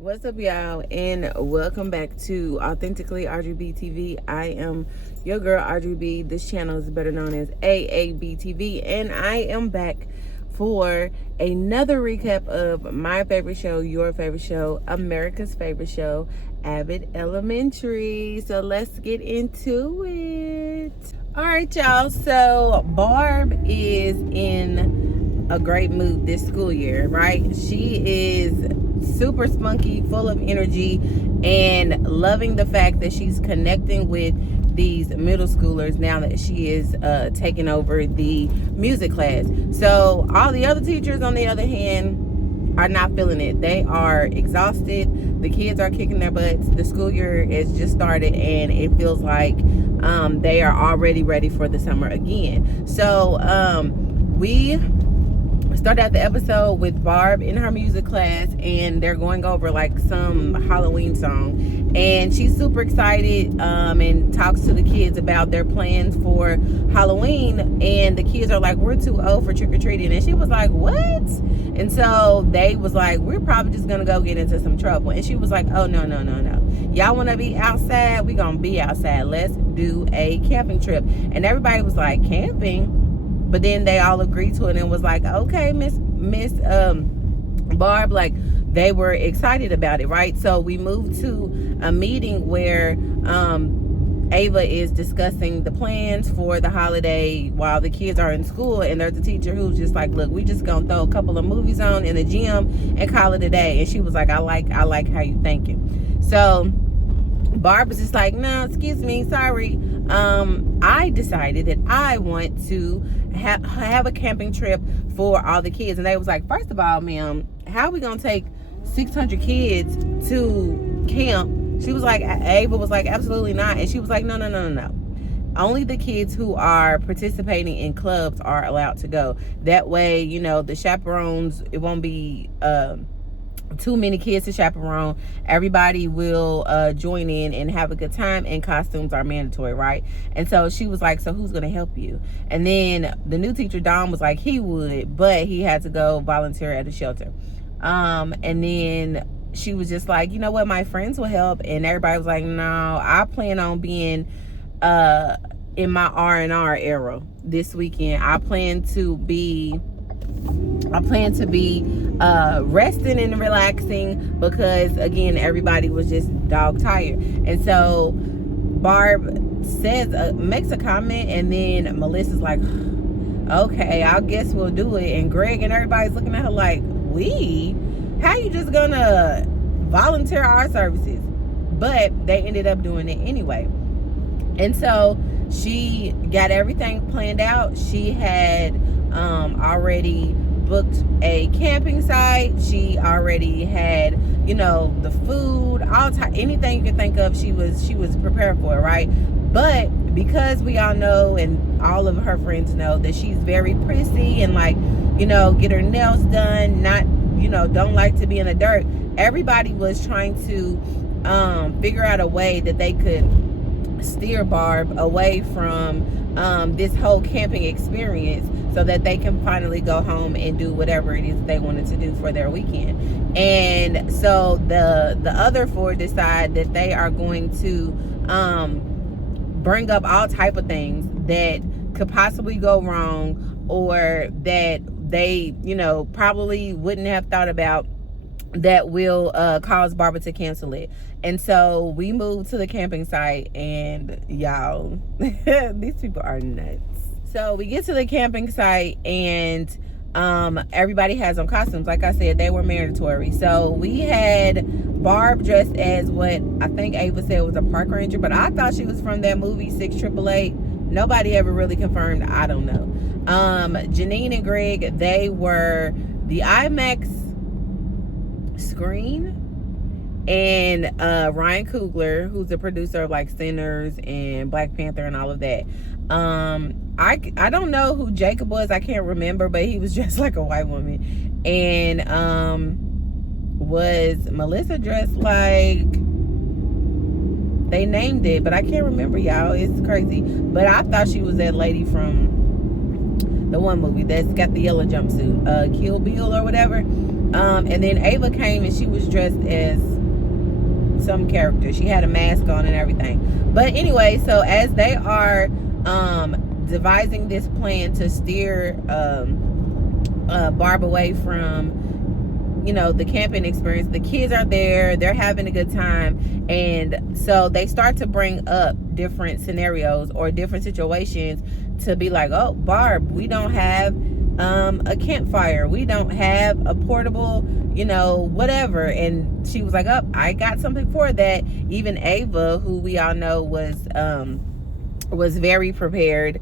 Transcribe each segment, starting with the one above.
What's up, y'all, and welcome back to Authentically RGB TV. I am your girl RGB. This channel is better known as AAB TV, and I am back for another recap of my favorite show, your favorite show, America's favorite show, Abbott Elementary. So let's get into it. All right, y'all. So Barb is in a great mood this school year, right? She is super spunky, full of energy, and loving the fact that she's connecting with these middle schoolers now that she is taking over the music class. So all the other teachers, on the other hand, are not feeling it. They are exhausted. The kids are kicking their butts. The school year has just started, and it feels like they are already ready for the summer again. So we started out the episode with Barb in her music class, and they're going over like some Halloween song, and she's super excited and talks to the kids about their plans for Halloween, and the kids are like, we're too old for trick-or-treating, and she was like, what? And so they was like, we're probably just gonna go get into some trouble, and she was like, oh, no, y'all want to be outside? We gonna be outside. Let's do a camping trip. And everybody was like, camping? But then they all agreed to it and was like, okay, Miss Barb, like they were excited about it, right? So we moved to a meeting where Ava is discussing the plans for the holiday while the kids are in school, and there's a teacher who's just like, look, we just gonna throw a couple of movies on in the gym and call it a day. And she was like, I like how you thinking. So Barb was just like, no, excuse me, sorry. I decided that I want to have a camping trip for all the kids. And they was like, first of all, ma'am, how are we gonna take 600 kids to camp? She was like, Ava was like, absolutely not. And she was like, no. Only the kids who are participating in clubs are allowed to go. That way, you know, the chaperones, it won't be too many kids to chaperone. Everybody will join in and have a good time, and costumes are mandatory, right? And so she was like, so who's gonna help you? And then the new teacher, Dom, was like, he would, but he had to go volunteer at a shelter. And then she was just like, you know what, my friends will help. And everybody was like, no, I plan on being in my R&R era this weekend. I plan to be resting and relaxing, because again, everybody was just dog tired. And so Barb says makes a comment, and then Melissa's like, okay, I guess we'll do it. And Greg and everybody's looking at her like, how you just gonna volunteer our services? But they ended up doing it anyway. And so she got everything planned out. She had already booked a camping site. She already had, you know, the food, anything you could think of, she was prepared for it, right? But because we all know, and all of her friends know, that she's very prissy and, like, you know, get her nails done, not, you know, don't like to be in the dirt, everybody was trying to figure out a way that they could steer Barb away from this whole camping experience, so that they can finally go home and do whatever it is they wanted to do for their weekend. And so the other four decide that they are going to bring up all type of things that could possibly go wrong, or that they, you know, probably wouldn't have thought about, that will cause Barbara to cancel it. And so we moved to the camping site, and y'all, these people are nuts. So we get to the camping site, and everybody has on costumes. Like I said, they were mandatory. So we had Barb dressed as what I think Ava said was a park ranger, but I thought she was from that movie 6888. Nobody ever really confirmed. I don't know. Janine and Greg, they were the IMAX screen, and Ryan Coogler, who's the producer of like Sinners and Black Panther and all of that. I don't know who Jacob was. I can't remember, but he was dressed like a white woman. And was Melissa dressed like, they named it, but I can't remember, y'all. It's crazy. But I thought she was that lady from the one movie that's got the yellow jumpsuit, Kill Bill or whatever. And then Ava came and she was dressed as some character. She had a mask on and everything. But anyway, so as they are devising this plan to steer Barb away from, you know, the camping experience, the kids are there, they're having a good time, and so they start to bring up different scenarios or different situations to be like, oh, Barb, we don't have a campfire, we don't have a portable, you know, whatever. And she was like, oh, I got something for that. Even Ava, who we all know was very prepared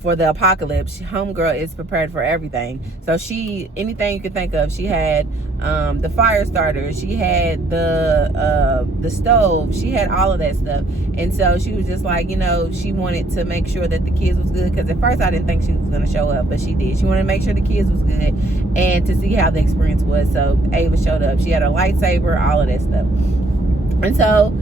for the apocalypse. Homegirl is prepared for everything. So she, anything you could think of, she had the fire starter, she had the stove, she had all of that stuff. And so she was just like, you know, she wanted to make sure that the kids was good, because at first I didn't think she was going to show up, but she did. She wanted to make sure the kids was good and to see how the experience was. So Ava showed up. She had a lightsaber, all of that stuff. And so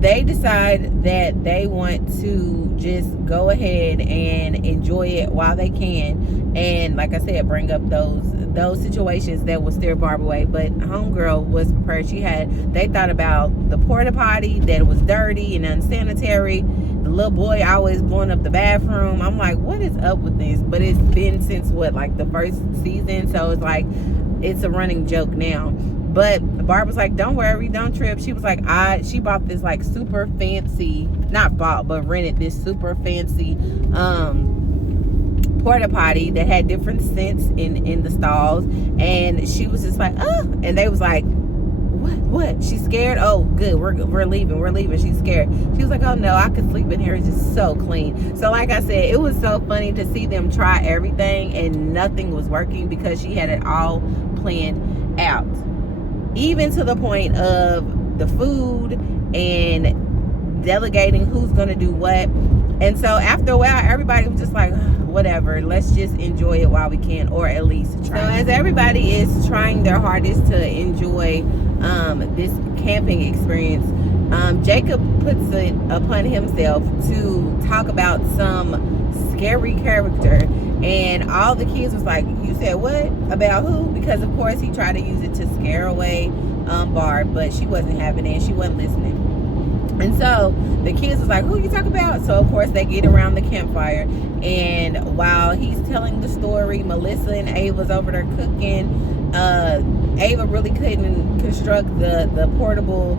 they decide that they want to just go ahead and enjoy it while they can, and like I said, bring up those situations that will steer Barb away. But homegirl was prepared. They thought about the porta potty, that it was dirty and unsanitary, the little boy always blowing up the bathroom. I'm like, what is up with this? But it's been since what, like the first season, so it's like it's a running joke now. But Barb was like, don't worry, don't trip. She was like, she bought this like super fancy, not bought, but rented this super fancy porta potty that had different scents in the stalls. And she was just like, oh, and they was like, what? She's scared? Oh, good, we're leaving. She's scared. She was like, oh no, I could sleep in here. It's just so clean. So like I said, it was so funny to see them try everything and nothing was working, because she had it all planned out. Even to the point of the food and delegating who's going to do what. And so after a while, everybody was just like, whatever, let's just enjoy it while we can, or at least try. So as everybody is trying their hardest to enjoy this camping experience, Jacob puts it upon himself to talk about some scary character. And all the kids was like, you said what? About who? Because of course he tried to use it to scare away Barb, but she wasn't having it and she wasn't listening. And so the kids was like, who you talking about? So of course they get around the campfire, and while he's telling the story, Melissa and Ava's over there cooking. Ava really couldn't construct the portable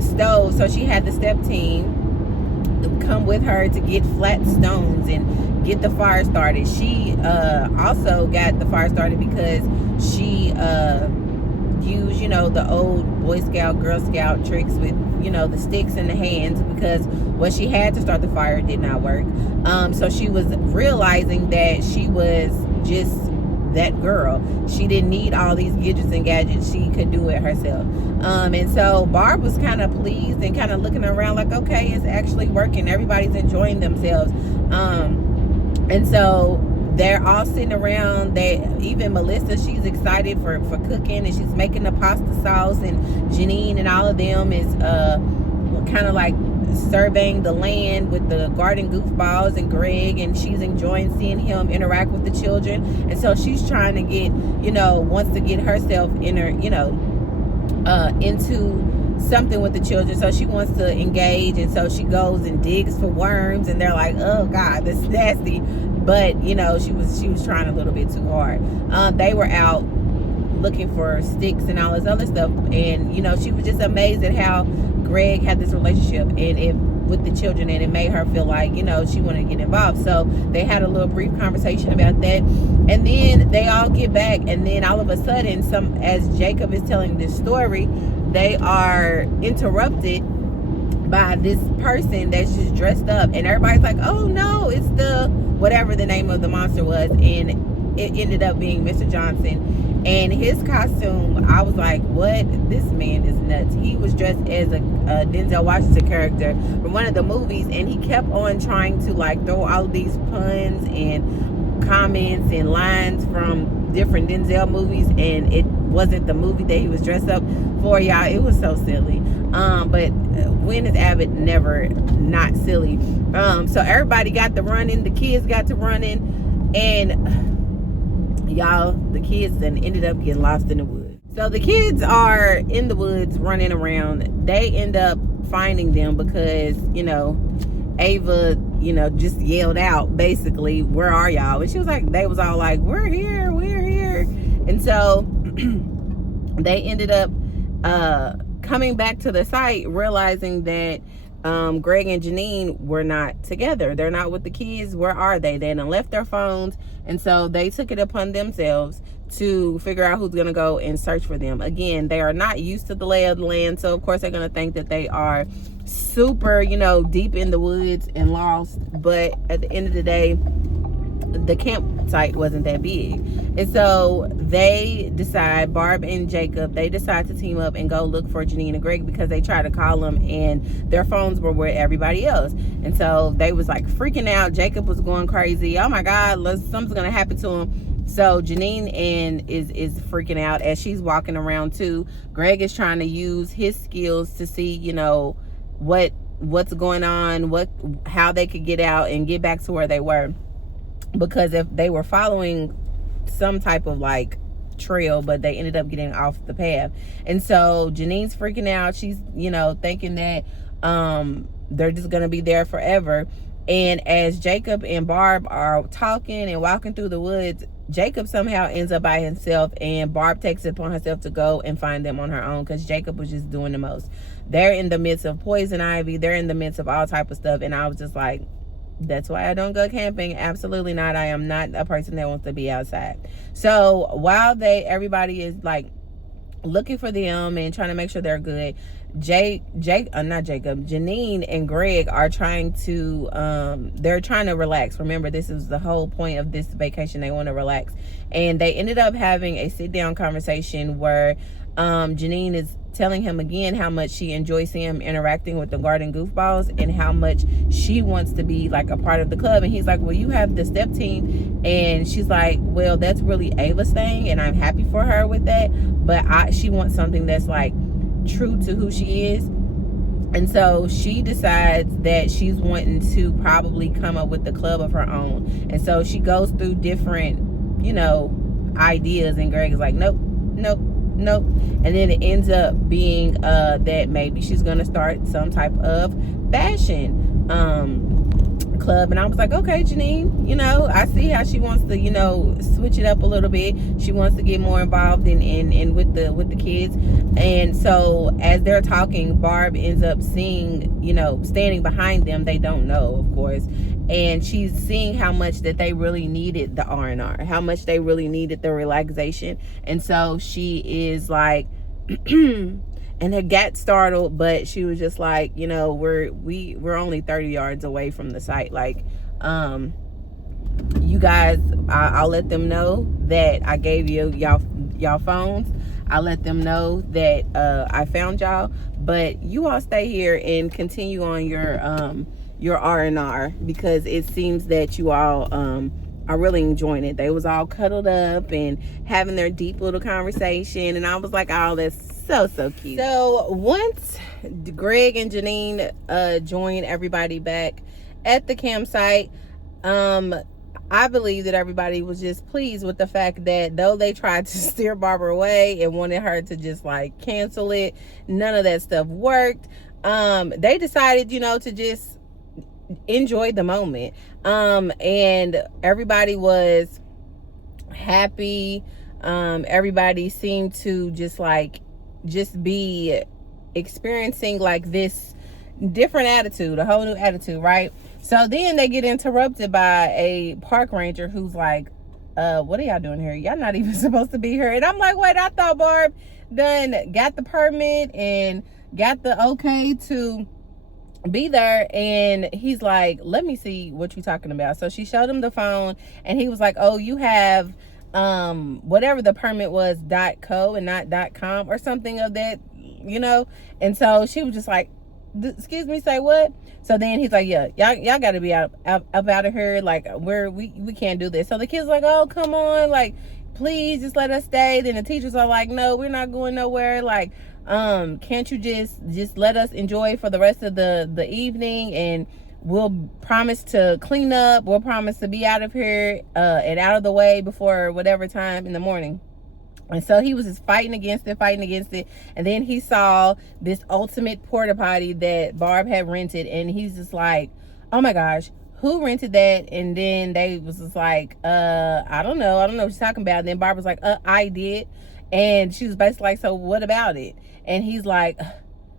stove, so she had the step team come with her to get flat stones and get the fire started. She also got the fire started because she used, you know, the old Boy Scout, Girl Scout tricks with, you know, the sticks in the hands, because what she had to start the fire did not work. So she was realizing that she was just that girl. She didn't need all these gadgets and gadgets. She could do it herself. And so Barb was kind of pleased and kind of looking around like, okay, it's actually working. Everybody's enjoying themselves. And so they're all sitting around. Even Melissa, she's excited for cooking, and she's making the pasta sauce, and Janine and all of them is kind of like surveying the land with the garden goofballs and Greg, and she's enjoying seeing him interact with the children. And so she's trying to get, you know, wants to get herself into something with the children. So she wants to engage, and so she goes and digs for worms, and they're like, oh God, that's nasty. But you know, she was trying a little bit too hard. They were out looking for sticks and all this other stuff, and you know, she was just amazed at how Greg had this relationship with the children, and it made her feel like, you know, she wanted to get involved. So they had a little brief conversation about that, and then they all get back, and then all of a sudden, as Jacob is telling this story, they are interrupted by this person that's just dressed up, and everybody's like, oh no, it's the whatever the name of the monster was, and it ended up being Mr. Johnson. And his costume, I was like, what? This man is nuts. He was dressed as a Denzel Washington character from one of the movies, and he kept on trying to like throw all of these puns and comments and lines from different Denzel movies, and it wasn't the movie that he was dressed up for, y'all. It was so silly. But when is Abbott never not silly? So everybody got to running, the kids got to running, and y'all, the kids then ended up getting lost in the woods. So the kids are in the woods running around. They end up finding them because, you know, Ava, you know, just yelled out basically, where are y'all? And she was like, they was all like, we're here. And so they ended up coming back to the site, realizing that Greg and Janine were not together. They're not with the kids. Where are they? They done left their phones. And so they took it upon themselves to figure out who's going to go and search for them. Again, they are not used to the lay of the land. So of course they're going to think that they are super, you know, deep in the woods and lost. But at the end of the day, the campsite wasn't that big. And so they decide, Barb and Jacob, they decide to team up and go look for Janine and Greg, because they tried to call them and their phones were with everybody else. And so they was like freaking out. Jacob was going crazy. Oh my God, something's gonna happen to him. So Janine is freaking out as she's walking around too. Greg is trying to use his skills to see, you know, what's going on, how they could get out and get back to where they were. Because if they were following some type of like trail, but they ended up getting off the path. And so Janine's freaking out. She's, you know, thinking that they're just gonna be there forever. And as Jacob and Barb are talking and walking through the woods, Jacob somehow ends up by himself, and Barb takes it upon herself to go and find them on her own, because Jacob was just doing the most. They're in the midst of poison ivy. They're in the midst of all type of stuff. And I was just like, that's why I don't go camping. Absolutely not. I am not a person that wants to be outside. So while everybody is like looking for them and trying to make sure they're good, Janine and Greg are trying to they're trying to relax. Remember, this is the whole point of this vacation. They want to relax. And they ended up having a sit down conversation where Janine is telling him again how much she enjoys seeing him interacting with the garden goofballs and how much she wants to be like a part of the club. And he's like, well, you have the step team. And she's like, well, that's really Ava's thing, and I'm happy for her with that, but she wants something that's like true to who she is. And so she decides that she's wanting to probably come up with the club of her own. And so she goes through different, you know, ideas, and Greg is like, nope. And then it ends up being that maybe she's gonna start some type of fashion club. And I was like, okay, Janine, you know, I see how she wants to, you know, switch it up a little bit. She wants to get more involved in with the kids. And so as they're talking, Barb ends up seeing, you know, standing behind them. They don't know, of course. And she's seeing how much that they really needed the R&R, how much they really needed the relaxation. And so she is like, and it got startled, but she was just like, you know, we're only 30 yards away from the site. Like, you guys, I'll let them know that I gave y'all phones. I'll let them know that I found y'all, but you all stay here and continue on your R&R, because it seems that you all are really enjoying it. They was all cuddled up and having their deep little conversation, and I was like, oh, that's so cute. So once Greg and Janine joined everybody back at the campsite, I believe that everybody was just pleased with the fact that though they tried to steer Barbara away and wanted her to just like cancel it, none of that stuff worked. They decided, you know, to just enjoy the moment. And everybody was happy. Everybody seemed to just be experiencing like this different attitude, a whole new attitude, right? So then they get interrupted by a park ranger who's like, what are y'all doing here? Y'all not even supposed to be here. And I'm like, wait, I thought Barb done got the permit and got the okay to be there. And he's like, let me see what you're talking about. So she showed him the phone, and he was like, oh, you have whatever the permit was, .co and not .com or something of that, you know. And so she was just like, excuse me, say what? So then he's like, yeah, y'all got to be out of here. Like, we can't do this. So the kids like, oh, come on, like, please just let us stay. Then the teachers are like, no, we're not going nowhere. Like, can't you just let us enjoy for the rest of the evening? And we'll promise to clean up. We'll promise to be out of here and out of the way before whatever time in the morning. And so he was just fighting against it. And then he saw this ultimate porta potty that Barb had rented. And he's just like, oh my gosh, who rented that? And then they was just like, I don't know what you're talking about. And then Barb was like, I did. And she was basically like, so what about it? And he's like,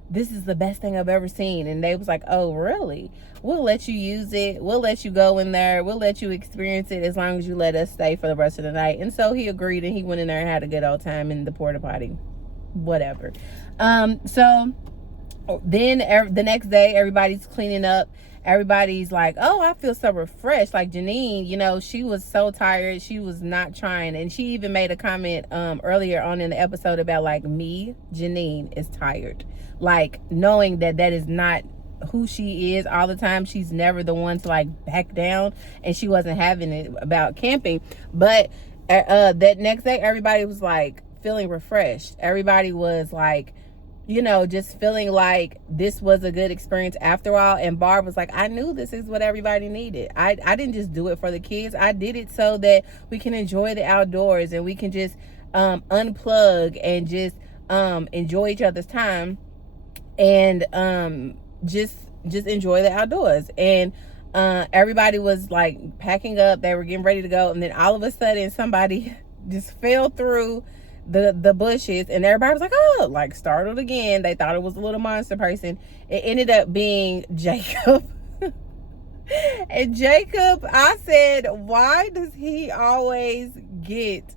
this is the best thing I've ever seen. And they was like, oh, really? We'll let you use it. We'll let you go in there. We'll let you experience it as long as you let us stay for the rest of the night. And so he agreed, and he went in there and had a good old time in the porta potty. Whatever. So then the next day, everybody's cleaning up. Everybody's like, oh, I feel so refreshed. Like Janine, you know, she was so tired. She was not trying. And she even made a comment earlier on in the episode about like, me, Janine, is tired. Like knowing that is not who she is all the time. She's never the one to like back down, and she wasn't having it about camping. But that next day, everybody was like feeling refreshed. Everybody was like, you know, just feeling like this was a good experience after all. And Barb was like, I knew this is what everybody needed. I didn't just do it for the kids. I did it so that we can enjoy the outdoors, and we can just unplug and just enjoy each other's time, and just enjoy the outdoors. And everybody was like packing up. They were getting ready to go, and then all of a sudden somebody just fell through the bushes, and everybody was like, oh, like startled again. They thought it was a little monster person. It ended up being Jacob. And Jacob, I said, why does he always get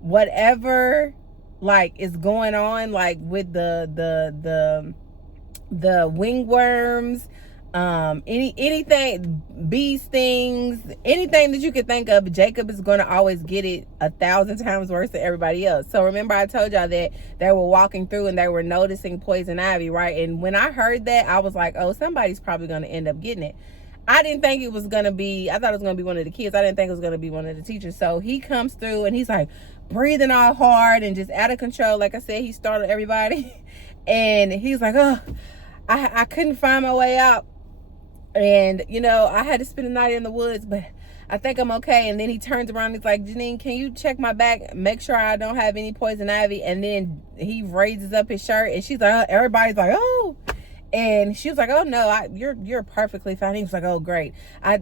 whatever like is going on, like with the wingworms, anything, bee stings, anything that you could think of, Jacob is going to always get it 1,000 times worse than everybody else. So remember, I told y'all that they were walking through and they were noticing poison ivy, right? And when I heard that, I was like, oh, somebody's probably going to end up getting it. I didn't think it was going to be, I thought it was going to be one of the kids. I didn't think it was going to be one of the teachers. So he comes through and he's like breathing all hard and just out of control. Like I said, he startled everybody. And he's like, oh, I couldn't find my way out. And, you know, I had to spend the night in the woods, but I think I'm okay. And then he turns around and he's like, Janine, can you check my back? Make sure I don't have any poison ivy. And then he raises up his shirt, and she's like, everybody's like, oh. And she was like, oh no, you're perfectly fine. He was like, oh great. I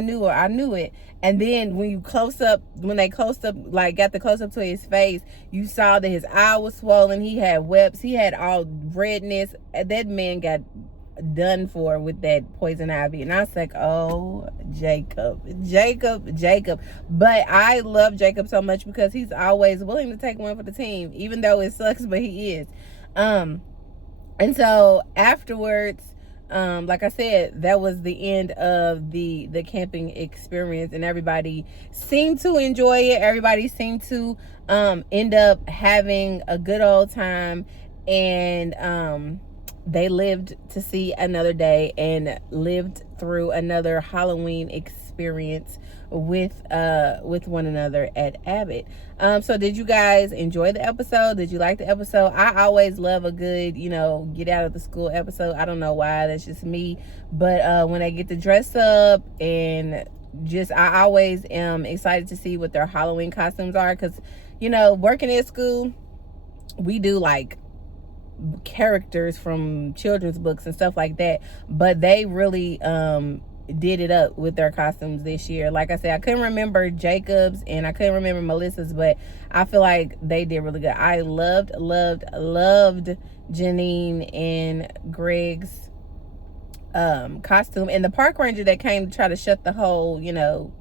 knew it. And then when they close up, like got the close up to his face, you saw that his eye was swollen. He had webs. He had all redness. That man got done for with that poison ivy. And I was like, oh, Jacob. But I love Jacob so much because he's always willing to take one for the team, even though it sucks, but he is. And so afterwards, like I said, that was the end of the camping experience, and everybody seemed to enjoy it. Everybody seemed to end up having a good old time, and they lived to see another day and lived through another Halloween experience with one another at Abbott. So did you guys enjoy the episode? Did you like the episode? I always love a good, you know, get out of the school episode. I don't know why, that's just me. But when they get to dress up, and just, I always am excited to see what their Halloween costumes are, because, you know, working at school, we do like characters from children's books and stuff like that, but they really did it up with their costumes this year. Like I said, I couldn't remember Jacob's and I couldn't remember Melissa's, but I feel like they did really good. I loved Janine and Greg's costume, and the park ranger that came to try to shut the whole, you know,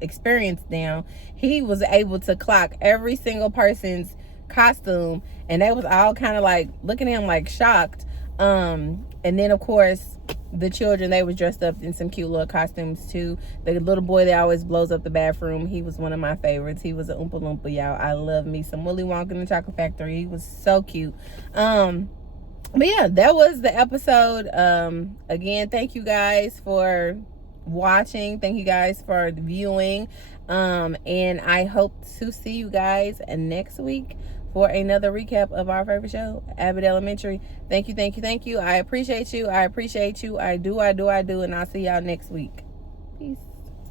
experience down. He was able to clock every single person's costume, and they was all kind of like looking at him like shocked. And then of course the children, they was dressed up in some cute little costumes too. The little boy that always blows up the bathroom, he was one of my favorites. He was an Oompa Loompa, y'all. I love me some Willy Wonka and the Chocolate Factory. He was so cute. But yeah, that was the episode. Again, thank you guys for watching. Thank you guys for viewing. And I hope to see you guys next week for another recap of our favorite show, Abbott Elementary. Thank you, thank you, thank you. I appreciate you. I appreciate you. I do. And I'll see y'all next week. Peace.